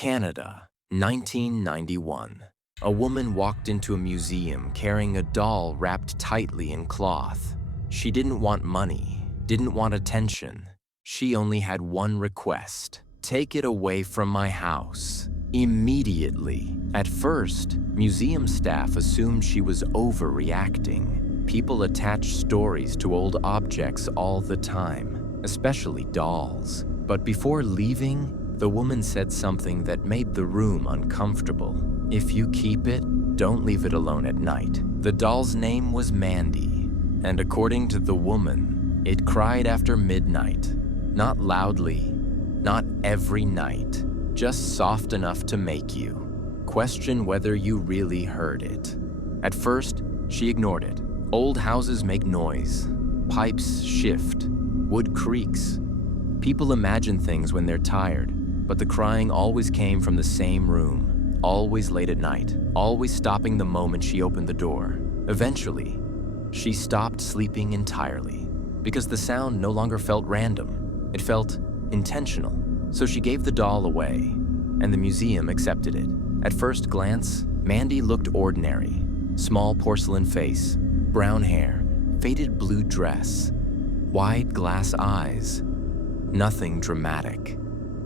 Canada, 1991. A woman walked into a museum carrying a doll wrapped tightly in cloth. She didn't want money, didn't want attention. She only had one request: take it away from my house. Immediately. At first, museum staff assumed she was overreacting. People attach stories to old objects all the time, especially dolls. But before leaving, the woman said something that made the room uncomfortable. If you keep it, don't leave it alone at night. The doll's name was Mandy, and according to the woman, it cried after midnight. Not loudly, not every night, just soft enough to make you question whether you really heard it. At first, she ignored it. Old houses make noise, pipes shift, wood creaks. People imagine things when they're tired, but the crying always came from the same room, always late at night, always stopping the moment she opened the door. Eventually, she stopped sleeping entirely because the sound no longer felt random. It felt intentional. So she gave the doll away, and the museum accepted it. At first glance, Mandy looked ordinary. Small porcelain face, brown hair, faded blue dress, wide glass eyes. Nothing dramatic,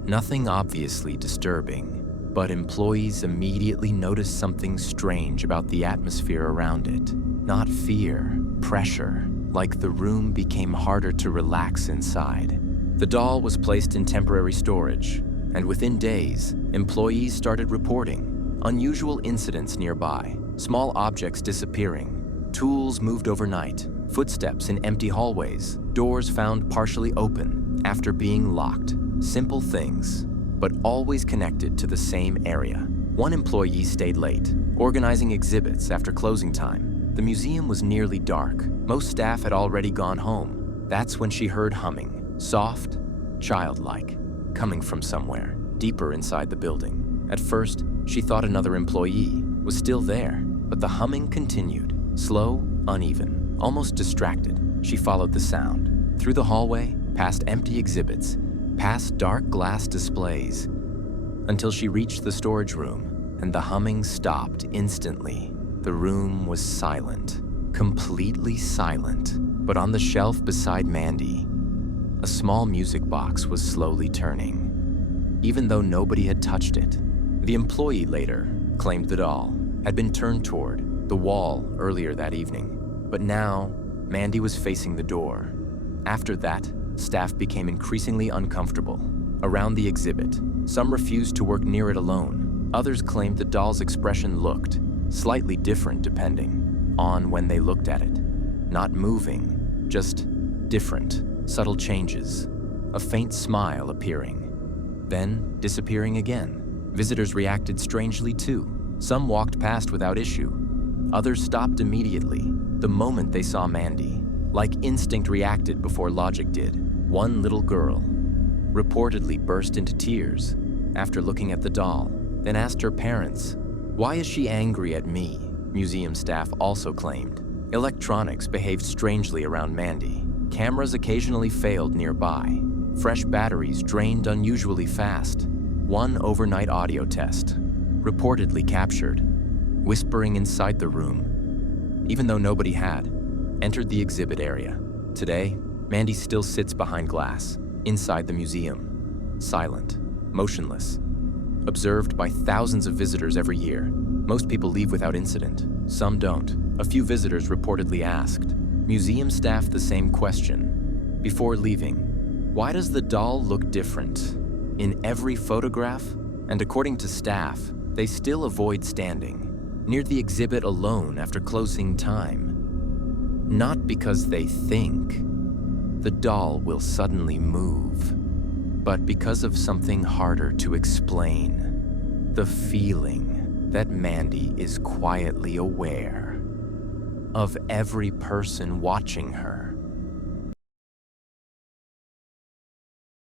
nothing obviously disturbing, but employees immediately noticed something strange about the atmosphere around it. Not fear, pressure, like the room became harder to relax inside. The doll was placed in temporary storage, and within days, employees started reporting unusual incidents nearby, small objects disappearing, tools moved overnight, footsteps in empty hallways, doors found partially open after being locked. Simple things, but always connected to the same area. One employee stayed late, organizing exhibits after closing time. The museum was nearly dark. Most staff had already gone home. That's when she heard humming. Soft, childlike, coming from somewhere, deeper inside the building. At first, she thought another employee was still there, but the humming continued, slow, uneven, almost distracted. She followed the sound, through the hallway, past empty exhibits, past dark glass displays, until she reached the storage room, and the humming stopped instantly. The room was silent, completely silent, but on the shelf beside Mandy, a small music box was slowly turning, even though nobody had touched it. The employee later claimed the doll had been turned toward the wall earlier that evening, but now Mandy was facing the door. After that, staff became increasingly uncomfortable. Around the exhibit, some refused to work near it alone. Others claimed the doll's expression looked slightly different depending on when they looked at it. Not moving, just different. Subtle changes, a faint smile appearing, then disappearing again. Visitors reacted strangely too. Some walked past without issue. Others stopped immediately, the moment they saw Mandy. Like instinct reacted before logic did. One little girl reportedly burst into tears after looking at the doll, then asked her parents, "Why is she angry at me?" Museum staff also claimed. Electronics behaved strangely around Mandy. Cameras occasionally failed nearby. Fresh batteries drained unusually fast. One overnight audio test reportedly captured, whispering inside the room, even though nobody had entered the exhibit area. Today, Mandy still sits behind glass, inside the museum, silent, motionless, observed by thousands of visitors every year. Most people leave without incident. Some don't. A few visitors reportedly asked museum staff the same question before leaving. Why does the doll look different in every photograph? And according to staff, they still avoid standing near the exhibit alone after closing time. Not because they think the doll will suddenly move, but because of something harder to explain. The feeling that Mandy is quietly aware of every person watching her.